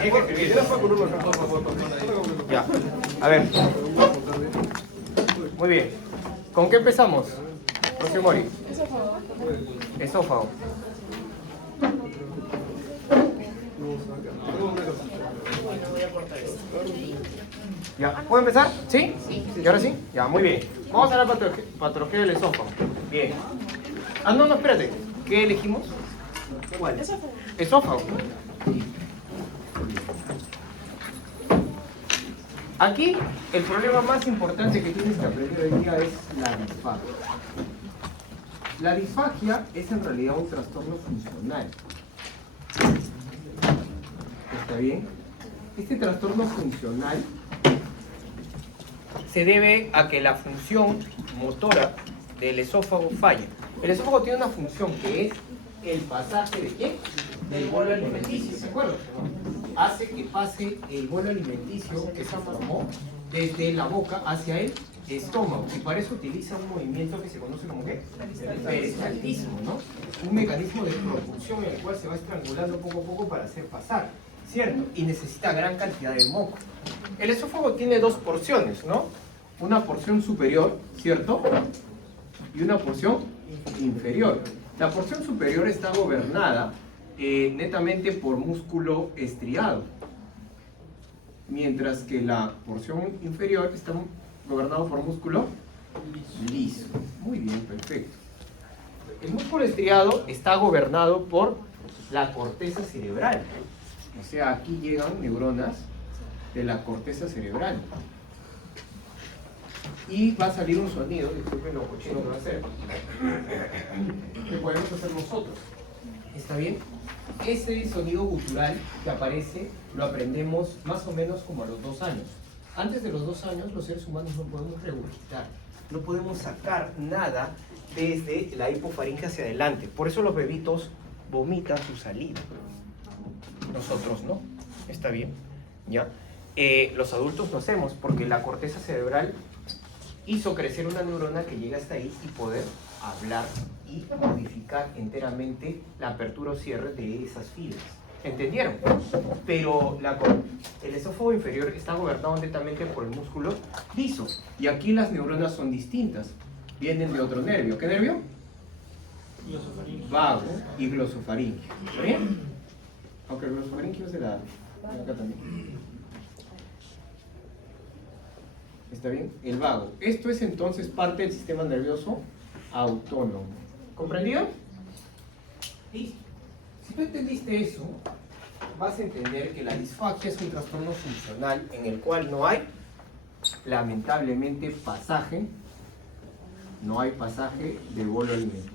Hay que escribir. Ya, a ver. Muy bien. ¿Con qué empezamos? José Mori. Esófago. Ya, ¿puedo empezar? ¿Sí? ¿Y ahora sí? Ya, muy bien. Vamos a la patología del esófago. Bien. Ah, no, espérate. ¿Qué elegimos? ¿Cuál? Esófago. Aquí, el problema más importante que tienes que aprender hoy día es la disfagia. La disfagia es en realidad un trastorno funcional. ¿Está bien? Este trastorno funcional se debe a que la función motora del esófago falla. El esófago tiene una función que es el pasaje de ¿qué? Del bolo alimenticio, ¿de acuerdo? Hace que pase el bolo alimenticio que se formó desde la boca hacia el estómago, y para eso utiliza un movimiento que se conoce como ¿qué? Peristaltismo, ¿no? Un mecanismo de propulsión en el cual se va estrangulando poco a poco para hacer pasar, ¿cierto? Y necesita gran cantidad de moco. El esófago tiene dos porciones, ¿no? Una porción superior, ¿cierto? Y una porción inferior. La porción superior está gobernada netamente por músculo estriado, mientras que la porción inferior está gobernado por músculo liso. Muy bien, perfecto. El músculo estriado está gobernado por la corteza cerebral. O sea, aquí llegan neuronas de la corteza cerebral. Y va a salir un sonido, disculpen lo cochino que va a hacer, que podemos hacer nosotros. ¿Está bien? Ese sonido gutural que aparece lo aprendemos más o menos como a los 2 años. Antes de los 2 años los seres humanos no podemos regurgitar, no podemos sacar nada desde la hipofaringe hacia adelante. Por eso los bebitos vomitan su saliva. Nosotros no. ¿Está bien? ¿Ya? Los adultos lo hacemos porque la corteza cerebral hizo crecer una neurona que llega hasta ahí y poder hablar y modificar enteramente la apertura o cierre de esas fibras. ¿Entendieron? Pero el esófago inferior está gobernado netamente por el músculo liso. Y aquí las neuronas son distintas. Vienen de otro nervio. ¿Qué nervio? Vago y glosofaringio. ¿Está bien? Aunque el glosofaringio es de acá también. ¿Está bien? El vago. Esto es entonces parte del sistema nervioso autónomo. ¿Comprendido? Listo. Si tú entendiste eso, vas a entender que la disfagia es un trastorno funcional en el cual no hay, lamentablemente, pasaje de bolo alimenticio.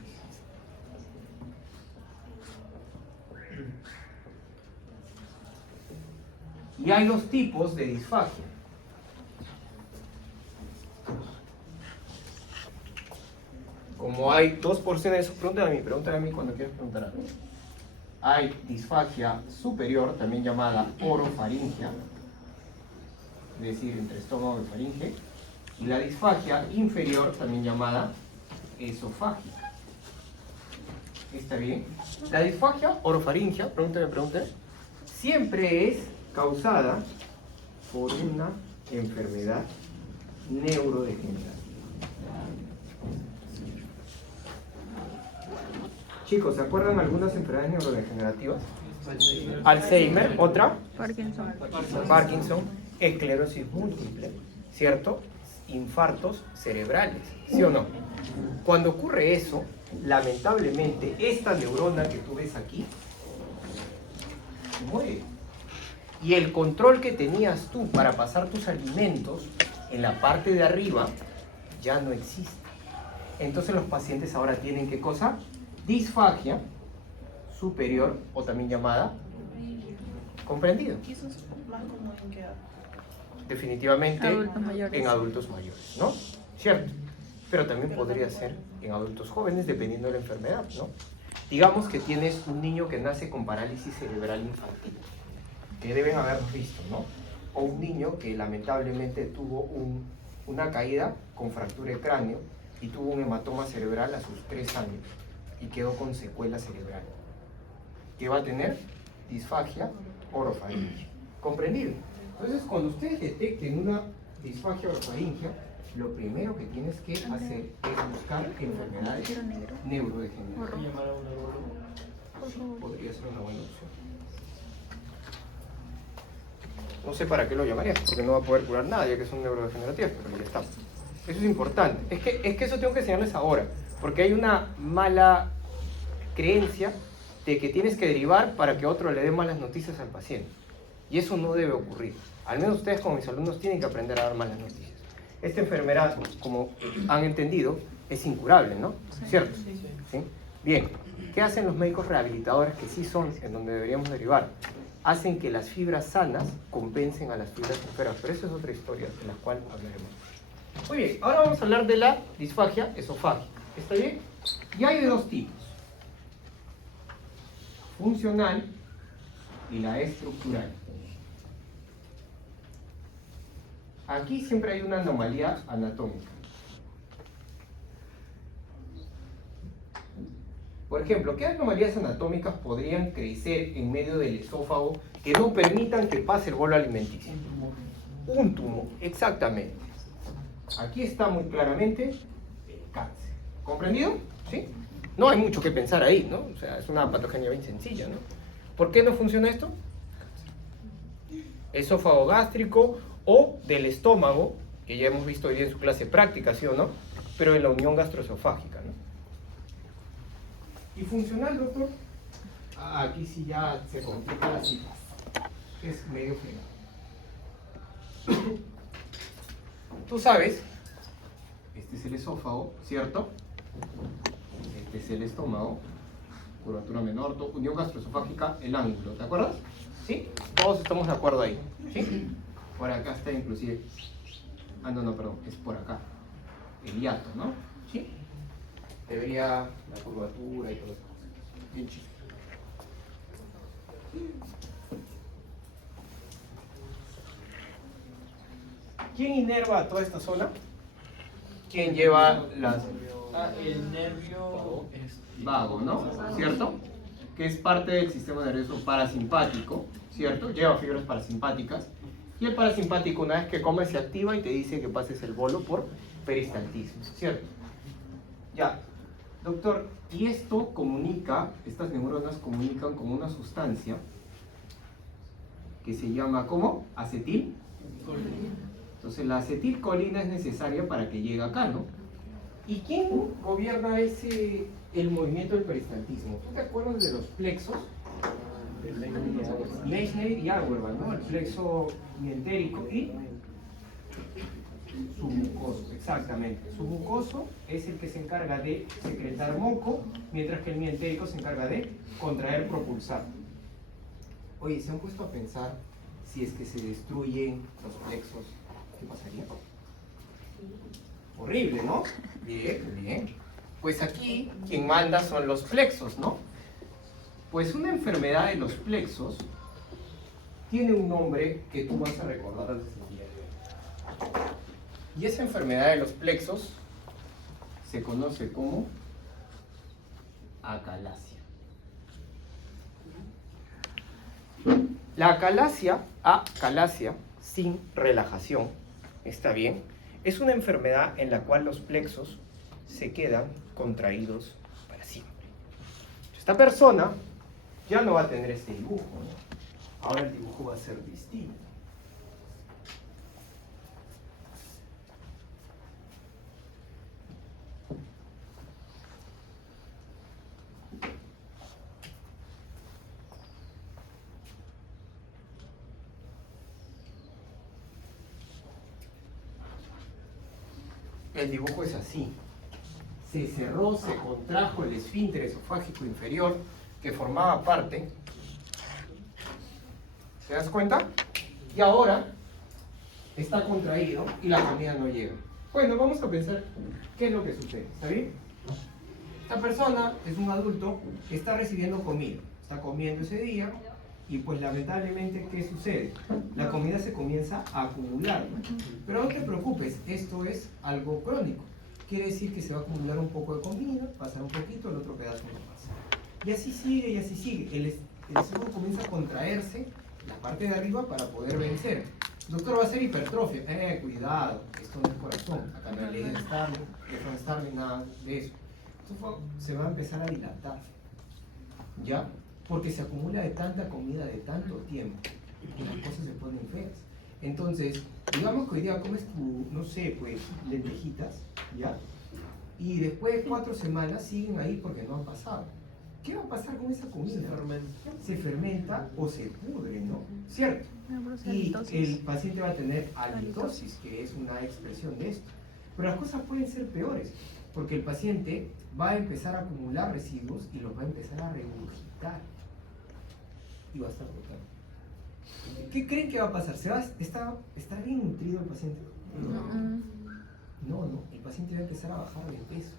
Y hay 2 tipos de disfagia. Como hay 2 porciones, pregúntame a mí cuando quieras preguntar algo. Hay disfagia superior, también llamada orofaringia, es decir, entre estómago y faringe, y la disfagia inferior, también llamada esofágica. ¿Está bien? La disfagia orofaringia, pregúntame, siempre es causada por una enfermedad neurodegenerativa. Chicos, ¿se acuerdan algunas enfermedades neurodegenerativas? Alzheimer, otra. Parkinson, esclerosis múltiple, ¿cierto? Infartos cerebrales, ¿sí o no? Cuando ocurre eso, lamentablemente, esta neurona que tú ves aquí muere. Y el control que tenías tú para pasar tus alimentos en la parte de arriba ya no existe. Entonces los pacientes ahora tienen ¿qué cosa? Disfagia superior, o también llamada ¿comprendido? ¿Y eso es más común en qué edad? Definitivamente Adultos en adultos mayores, ¿no? ¿Cierto? Pero también podría ser en adultos jóvenes, dependiendo de la enfermedad, ¿no? Digamos que tienes un niño que nace con parálisis cerebral infantil, que deben haber visto, ¿no? O un niño que lamentablemente tuvo una caída con fractura de cráneo y tuvo un hematoma cerebral a sus 3 años y quedó con secuela cerebral. ¿Qué va a tener? Disfagia orofaringe. ¿Comprendido? Entonces, cuando ustedes detecten una disfagia orofaringea, lo primero que tienes que hacer es buscar enfermedades neurodegenerativas. ¿Llamar a un neurólogo? Podría ser una buena opción. No sé para qué lo llamarías, porque no va a poder curar nada, ya que son neurodegenerativas, pero ya está. Eso es importante. Es que eso tengo que enseñarles ahora, porque hay una mala creencia de que tienes que derivar para que otro le dé malas noticias al paciente. Y eso no debe ocurrir. Al menos ustedes como mis alumnos tienen que aprender a dar malas noticias. Esta enfermedad, como han entendido, es incurable, ¿no? ¿Cierto? ¿Sí? Bien. ¿Qué hacen los médicos rehabilitadores, que sí son en donde deberíamos derivar? Hacen que las fibras sanas compensen a las fibras enfermas. Pero eso es otra historia de la cual hablaremos. Muy bien, ahora vamos a hablar de la disfagia esofágica. ¿Está bien? Y hay de dos tipos. Funcional y la estructural. Aquí siempre hay una anomalía anatómica. Por ejemplo, ¿qué anomalías anatómicas podrían crecer en medio del esófago que no permitan que pase el bolo alimenticio? Un tumor, exactamente. Aquí está muy claramente el cáncer. ¿Comprendido? ¿Sí? No hay mucho que pensar ahí, ¿no? O sea, es una patología bien sencilla, ¿no? ¿Por qué no funciona esto? Esófago gástrico o del estómago, que ya hemos visto hoy día en su clase práctica, ¿sí o no? Pero en la unión gastroesofágica, ¿no? ¿Y funcional, doctor? Aquí sí ya se complica la cita. Es medio fregado. Tú sabes, este es el esófago, ¿cierto? Este es el estómago, curvatura menor, unión gastroesofágica, el ángulo, ¿te acuerdas? ¿Sí? Todos estamos de acuerdo ahí, ¿sí? Por acá está inclusive, no, perdón, es por acá, el hiato, ¿no? ¿Sí? Debería la curvatura y todo eso. Bien chido. ¿Quién inerva toda esta zona? ¿Quién lleva las...? El nervio Vago, ¿no? ¿Cierto? Que es parte del sistema nervioso parasimpático, ¿cierto? Lleva fibras parasimpáticas. Y el parasimpático, una vez que come, se activa y te dice que pases el bolo por peristaltismo, ¿cierto? Ya, doctor, y esto comunica, estas neuronas comunican con una sustancia que se llama, ¿cómo? Acetilcolina. Entonces la acetilcolina es necesaria para que llegue acá, ¿no? ¿Y quién gobierna el movimiento del peristaltismo? ¿Tú te acuerdas de los plexos? Leishner y Auerbach, ¿no? El plexo mientérico y submucoso, exactamente. Submucoso es el que se encarga de secretar moco, mientras que el mientérico se encarga de contraer, propulsar. Oye, ¿se han puesto a pensar si es que se destruyen los plexos? ¿Qué pasaría? Horrible, ¿no? Bien, bien. Pues aquí quien manda son los plexos, ¿no? Pues una enfermedad de los plexos tiene un nombre que tú vas a recordar desde el día de hoy. Y esa enfermedad de los plexos se conoce como acalasia. La acalasia sin relajación, ¿está bien? Es una enfermedad en la cual los plexos se quedan contraídos para siempre. Esta persona ya no va a tener este dibujo, ¿no? Ahora el dibujo va a ser distinto. El dibujo es así. Se cerró, se contrajo el esfínter esofágico inferior que formaba parte. ¿Te das cuenta? Y ahora está contraído y la comida no llega. Bueno, vamos a pensar qué es lo que sucede. ¿Está bien? Esta persona es un adulto que está recibiendo comida. Está comiendo ese día y pues lamentablemente, ¿qué sucede? La comida se comienza a acumular. Pero no te preocupes, esto es algo crónico. Quiere decir que se va a acumular un poco de comida, pasar un poquito, el otro pedazo no pasa. Y así sigue y así sigue. El estómago comienza a contraerse la parte de arriba para poder vencer. Doctor, va a ser hipertrofia. Cuidado, esto no es corazón. Acá no hay Starling, nada de eso. Esto se va a empezar a dilatar. ¿Ya? Porque se acumula de tanta comida de tanto tiempo y las cosas se ponen feas. Entonces, digamos que hoy día comes tu, no sé, pues, lentejitas, ¿ya? Y después de 4 semanas siguen ahí porque no han pasado. ¿Qué va a pasar con esa comida? Se fermenta o se pudre, ¿no? ¿Cierto? Y el paciente va a tener halitosis, que es una expresión de esto. Pero las cosas pueden ser peores, porque el paciente va a empezar a acumular residuos y los va a empezar a regurgitar. Y va a estar botando. ¿Qué creen que va a pasar? ¿Está bien nutrido el paciente? No, el paciente va a empezar a bajar de peso.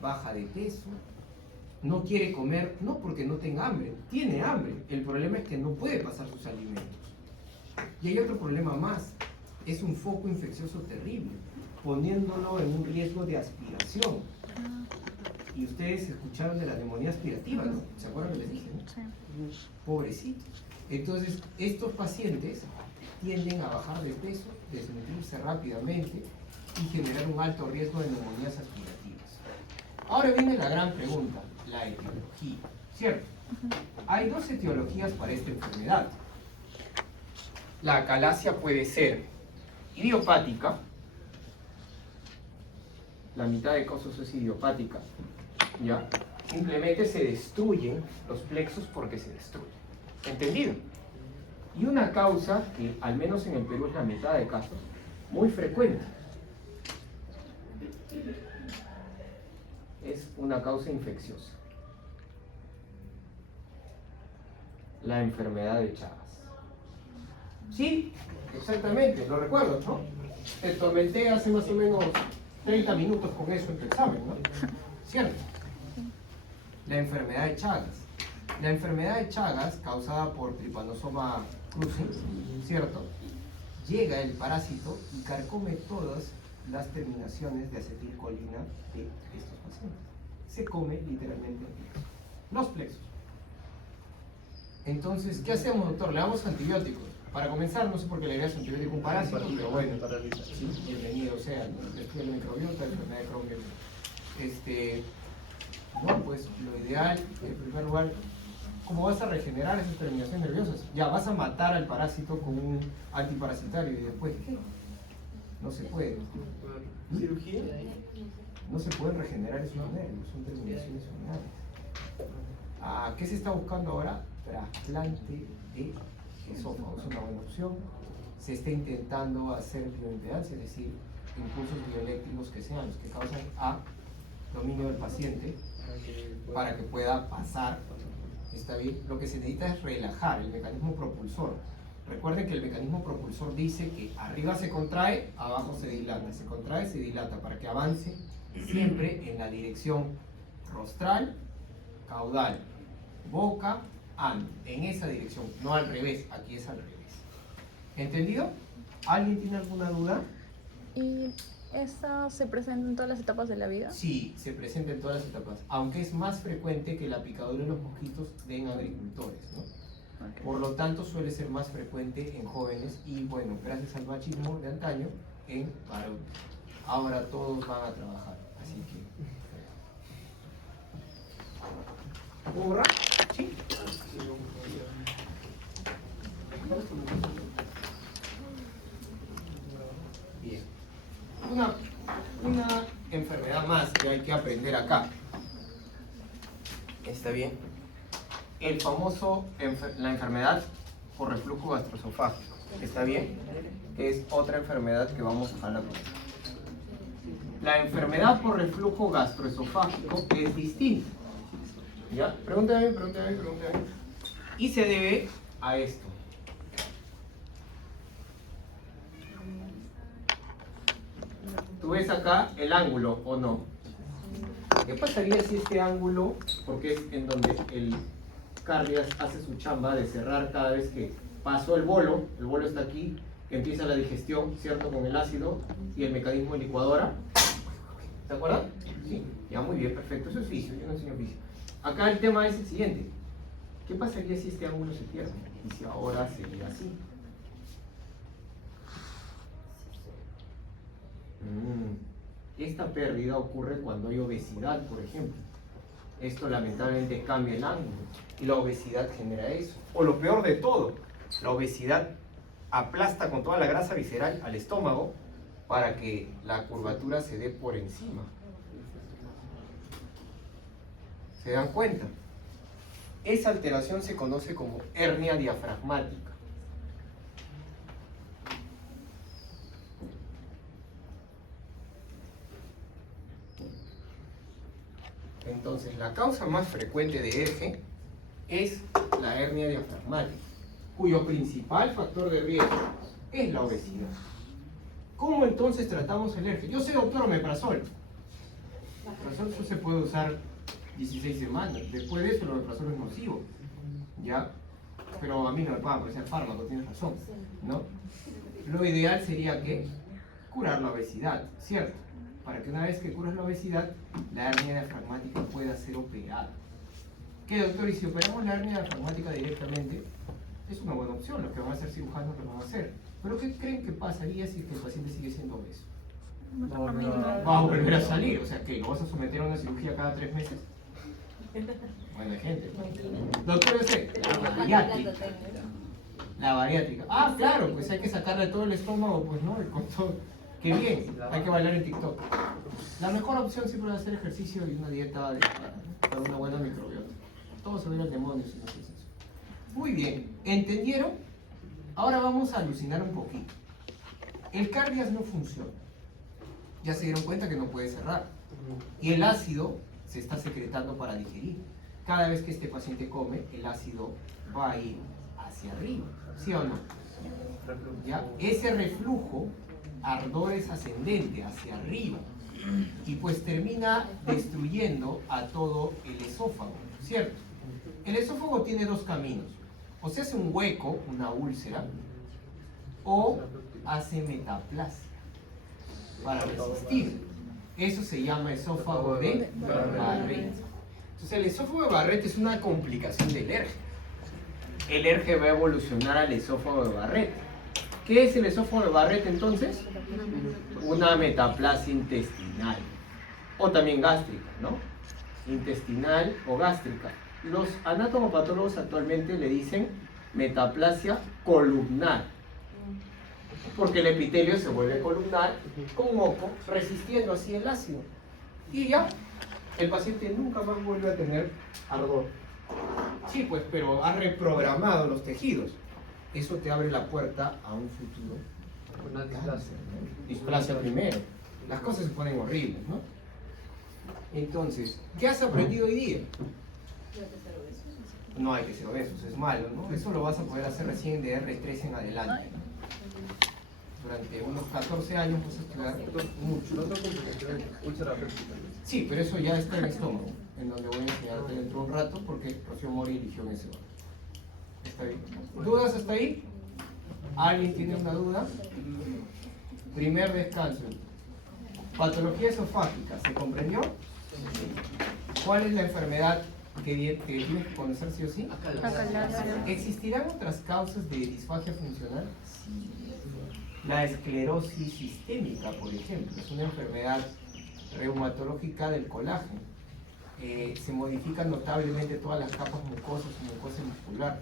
Baja de peso. No quiere comer, no porque no tenga hambre, tiene hambre. El problema es que no puede pasar sus alimentos. Y hay otro problema más, es un foco infeccioso terrible, poniéndolo en un riesgo de aspiración. Y ustedes escucharon de la neumonía aspirativa, ¿no? ¿Se acuerdan que les dije, no? Sí. Pobrecitos. Entonces, estos pacientes tienden a bajar de peso, desnutrirse rápidamente y generar un alto riesgo de neumonías aspirativas. Ahora viene la gran pregunta, la etiología, ¿cierto? Hay 2 etiologías para esta enfermedad. La acalasia puede ser idiopática, la mitad de casos es idiopática, ¿ya? Simplemente se destruyen los plexos porque se destruyen. ¿Entendido? Y una causa que, al menos en el Perú, es la mitad de casos, muy frecuente. Es una causa infecciosa. La enfermedad de Chagas. Sí, exactamente, lo recuerdo, ¿no? Te tormenté hace más o menos 30 minutos con eso en tu examen, ¿no? ¿Cierto? La enfermedad de Chagas. La enfermedad de Chagas, causada por Trypanosoma cruzi, ¿cierto? Llega el parásito y carcome todas las terminaciones de acetilcolina de estos pacientes. Se come literalmente los plexos. Entonces, ¿qué hacemos, doctor? Le damos antibióticos. Para comenzar, no sé por qué le agregas antibiótico a un parásito, pero bueno, sí, bienvenido sea, después la microbiota, la enfermedad de Crohn. No, pues lo ideal, en primer lugar, ¿cómo vas a regenerar esas terminaciones nerviosas? Ya, vas a matar al parásito con un antiparasitario y después, ¿qué? No se puede. ¿Cirugía? No se pueden regenerar esos nervios, son terminaciones finales. ¿Qué se está buscando ahora? Trasplante de esófago, es una buena opción. Se está intentando hacer bioimpedancia, es decir, impulsos bioeléctricos que sean los que causan dominio del paciente para que pueda pasar. ¿Está bien? Lo que se necesita es relajar el mecanismo propulsor. Recuerden que el mecanismo propulsor dice que arriba se contrae, abajo se dilata, se contrae, se dilata, para que avance siempre en la dirección rostral, caudal, boca, ano, en esa dirección, no al revés, aquí es al revés. ¿Entendido? ¿Alguien tiene alguna duda? ¿Y esta se presenta en todas las etapas de la vida? Sí, se presenta en todas las etapas, aunque es más frecuente que la picadura de los mosquitos en agricultores, ¿no? Okay. Por lo tanto, suele ser más frecuente en jóvenes y, bueno, gracias al machismo de antaño, en varones. Ahora todos van a trabajar, así que... ¿Puedo borrar? Sí. Bien. Una enfermedad más que hay que aprender acá. ¿Está bien? El famoso, la enfermedad por reflujo gastroesofágico. ¿Está bien? Que es otra enfermedad que vamos a hablar. La enfermedad por reflujo gastroesofágico es distinta. ¿Ya? Pregúntame. Y se debe a esto. ¿Tú ves acá el ángulo o no? ¿Qué pasaría si este ángulo, porque es en donde el cardias hace su chamba de cerrar cada vez que pasó el bolo está aquí, empieza la digestión, ¿cierto? Con el ácido y el mecanismo de licuadora. ¿Se acuerdan? Sí. Ya, muy bien, perfecto. Eso es físico, yo no enseño físico. Acá el tema es el siguiente. ¿Qué pasaría si este ángulo se pierde? y si ahora sería así. Esta pérdida ocurre cuando hay obesidad, por ejemplo. Esto lamentablemente cambia el ángulo y la obesidad genera eso. O lo peor de todo, la obesidad aplasta con toda la grasa visceral al estómago para que la curvatura se dé por encima. ¿Se dan cuenta? Esa alteración se conoce como hernia diafragmática. Entonces, la causa más frecuente de ERGE es la hernia diafragmática, cuyo principal factor de riesgo es la obesidad. ¿Cómo entonces tratamos el ERGE? Yo sé, doctor, omeprazol. Omeprazol solo se puede usar 16 semanas. Después de eso, el omeprazol es nocivo. ¿Ya? Pero a mí no me pagan por ese fármaco, tienes razón, ¿no? Lo ideal sería que curar la obesidad, ¿cierto? Para que una vez que curas la obesidad, la hernia diafragmática pueda ser operada. ¿Qué, doctor? Y si operamos la hernia diafragmática directamente, es una buena opción. Los que van a ser cirujanos lo van a hacer. Pero ¿qué creen que pasaría si el paciente sigue siendo obeso? Va a volver a salir. O sea, ¿qué? ¿Lo vas a someter a una cirugía cada 3 meses? Bueno, hay gente. Doctor, yo sé, la bariátrica. La bariátrica. Ah, claro, pues hay que sacarle todo el estómago, pues, ¿no? Con todo. Qué bien, hay que bailar en TikTok. La mejor opción siempre es hacer ejercicio y una dieta adecuada, ¿no? Para una buena microbiota. Todo se va a ir al demonio si no haces eso. Muy bien, ¿entendieron? Ahora vamos a alucinar un poquito. El cardias no funciona. Ya se dieron cuenta que no puede cerrar. Y el ácido se está secretando para digerir. Cada vez que este paciente come, el ácido va a ir hacia arriba. ¿Sí o no? ¿Ya? Ese reflujo, ardor es ascendente, hacia arriba. Y pues termina destruyendo a todo el esófago, ¿cierto? El esófago tiene 2 caminos. O se hace un hueco, una úlcera, o hace metaplasia para resistir. Eso se llama esófago de Barrett. Entonces el esófago de Barrett es una complicación del ERGE. El ERGE va a evolucionar al esófago de Barrett. ¿Qué es el esófago de Barrett entonces? Una metaplasia intestinal. O también gástrica, ¿no? Intestinal o gástrica. Los anatomopatólogos actualmente le dicen metaplasia columnar, porque el epitelio se vuelve columnar con moco, resistiendo así el ácido. Y ya, el paciente nunca más vuelve a tener ardor. Sí, pues, pero ha reprogramado los tejidos. Eso te abre la puerta a un futuro cáncer, ¿no? Displasia primero. Las cosas se ponen horribles, ¿no? Entonces, ¿qué has aprendido hoy día? No hay que ser obesos, es malo, ¿no? Eso lo vas a poder hacer recién de R3 en adelante, ¿no? Durante unos 14 años vas a estudiar mucho. La otra complicación es úlcera péptica. Sí, pero eso ya está en el estómago, en donde voy a enseñarte dentro de un rato porque Rocío Mori eligió en ese orden. ¿Está bien? ¿Dudas hasta ahí? ¿Alguien tiene una duda? Primer descanso. Patología esofágica, ¿se comprendió? ¿Cuál es la enfermedad que tienes que conocer sí o sí? ¿Existirán otras causas de disfagia funcional? Sí. La esclerosis sistémica, por ejemplo, es una enfermedad reumatológica del colágeno. Se modifican notablemente todas las capas mucosas y mucosa muscular.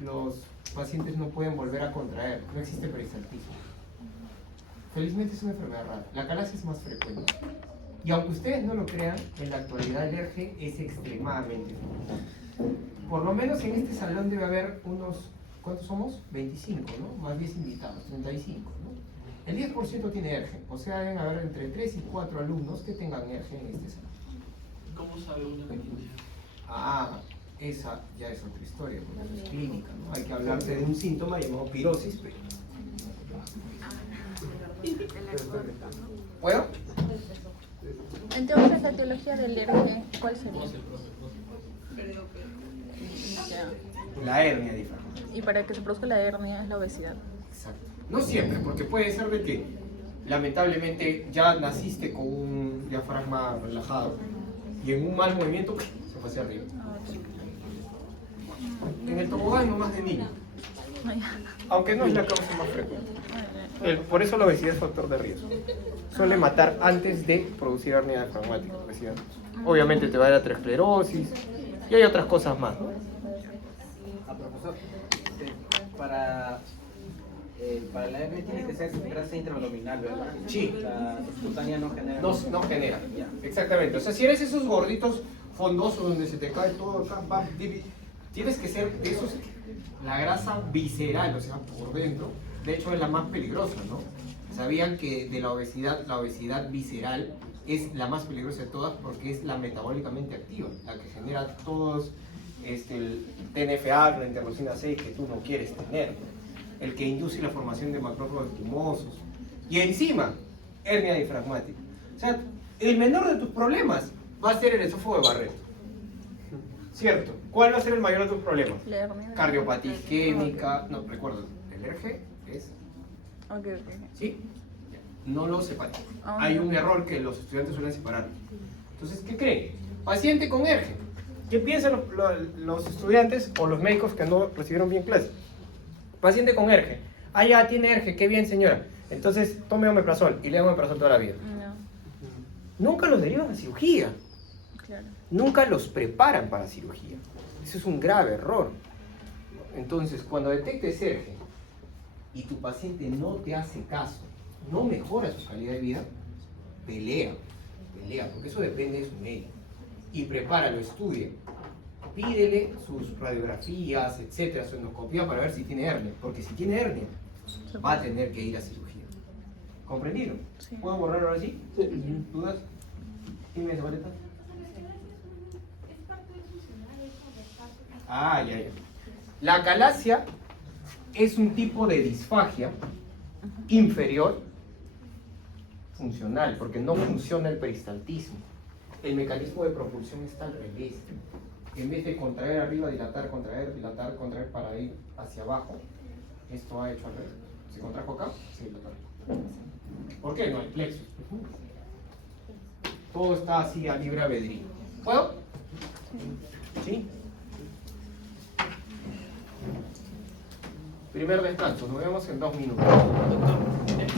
Los pacientes no pueden volver a contraer, no existe peristaltismo. Felizmente es una enfermedad rara. La calasia es más frecuente. Y aunque ustedes no lo crean, en la actualidad el ERGE es extremadamente frecuente. Por lo menos en este salón debe haber unos, ¿cuántos somos? 25, ¿no? Más 10 invitados, 35, ¿no? El 10% tiene ERGE, o sea, deben haber entre 3 y 4 alumnos que tengan ERGE en este salón. ¿Cómo sabe uno que tiene? Ah, esa ya es otra historia, porque eso es clínica, ¿no? Hay que hablarte de un síntoma llamado pirosis. ¿Puedo? Entonces, la etiología del ERGE, ¿cuál sería? Ya. La hernia diafragmática. Y para que se produzca la hernia es la obesidad. Exacto. No siempre, porque puede ser de que lamentablemente ya naciste con un diafragma relajado y en un mal movimiento se fue hacia arriba. En el tobogán no más de niño. Ay, Aunque no es la causa más frecuente. ay, Por eso la obesidad es factor de riesgo. Suele matar antes de producir hernia diafragmática, obesidad. Obviamente te va a dar aterosclerosis y hay otras cosas más, ¿no? Profesor, para la hernia tiene que ser grasa intraabdominal, ¿verdad? Sí. La subcutánea no genera. No genera. Ya. Exactamente. O sea, si eres esos gorditos fondosos donde se te cae todo acá, tienes que ser de esos, la grasa visceral, o sea, por dentro. De hecho, es la más peligrosa, ¿no? ¿Sabían que de la obesidad visceral es la más peligrosa de todas porque es la metabólicamente activa, la que genera todos el TNF-alfa, la interleucina 6 que tú no quieres tener, el que induce la formación de macrófagos tumosos y encima hernia diafragmática. O sea, el menor de tus problemas va a ser el esófago de Barreto. ¿Cierto? ¿Cuál va a ser el mayor de tus problemas? la hernia. Cardiopatía isquémica. No, recuerda, el RG es. Ok, ok. ¿Sí? No lo separen. Ah, Hay ok. un error que los estudiantes suelen separar. Entonces, ¿qué creen? Paciente con ERGE. ¿Qué piensan los estudiantes o los médicos que no recibieron bien clase? Paciente con ERGE. Ah, ya tiene ERGE, qué bien señora. Entonces, tome omeprazol y le da omeprazol toda la vida. No, Nunca los derivan a cirugía. claro. Nunca los preparan para cirugía. Eso es un grave error. Entonces, cuando detectes ERGE y tu paciente no te hace caso, no mejora su calidad de vida, pelea, porque eso depende de su médico. Y prepáralo, estudia. Pídele sus radiografías, etcétera, su endoscopía para ver si tiene hernia. Porque si tiene hernia, va a tener que ir a cirugía. ¿Comprendido? Sí. ¿Puedo borrarlo ahora sí? Sí. ¿Dudas? Dime, Zabaleta. Ah, ya. La acalasia es un tipo de disfagia inferior funcional, porque no funciona el peristaltismo. El mecanismo de propulsión está al revés. En vez de contraer arriba, dilatar, contraer para ir hacia abajo, esto ha hecho al revés. ¿Se contrajo acá? Se dilató. ¿Por qué? No hay plexus. Todo está así a libre albedrío. ¿Puedo? ¿Sí? Primer descanso, nos vemos en 2 minutos. Doctor,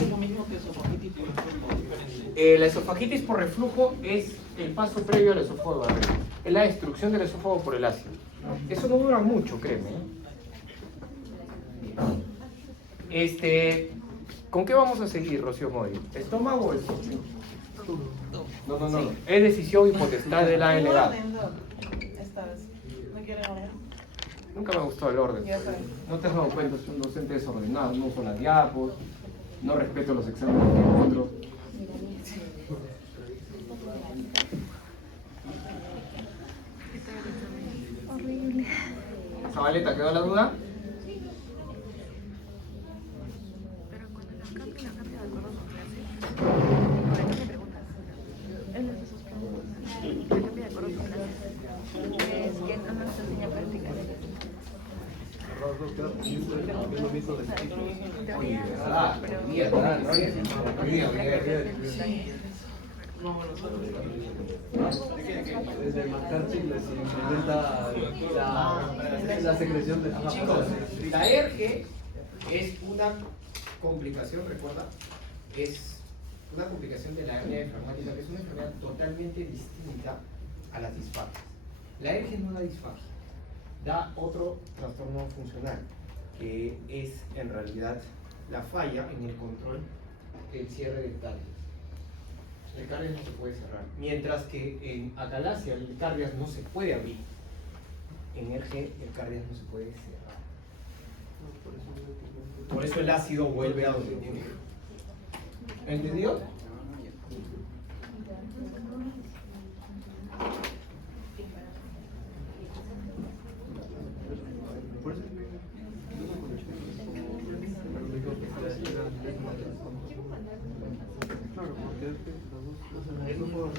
¿es lo mismo que esofagitis por reflujo diferente? La esofagitis por reflujo es el paso previo al esófago de Barreto. Es la destrucción del esófago por el ácido. Eso no dura mucho, créeme. ¿Con qué vamos a seguir, Rocío Mori? ¿Estómago o estómago? No. Es decisión y potestad de la delegada. Orden, Doc, esta vez. ¿No quieren orden? Nunca me gustó el orden. Ya saben. No te has dado cuenta, soy un docente desordenado, no uso las diapos, no respeto los exámenes de otro. Horrible. Zabaleta, ¿quedó la duda? Pero cuando la cambia de acuerdo a su clase. Ahora que me preguntas. Él es de sus preguntas. La cambia de acuerdo a su clase. Es que no nos enseña prácticas. Oye, ¿verdad? Hoy día, Desde marcar chicles y incrementa la secreción de Chicos, la ERGE es una complicación, recuerda, es una complicación de la hernia diafragmática, que es una enfermedad totalmente distinta a las disfagias. La ERGE no da disfagia, da otro trastorno funcional, que es en realidad la falla en el control del cierre del cardias. El cardias no se puede cerrar, mientras que en acalasia el cardias no se puede abrir. En ERGE el cardias no se puede cerrar. Por eso el ácido vuelve a donde tiene. ¿Entendido? Claro, porque es que los dos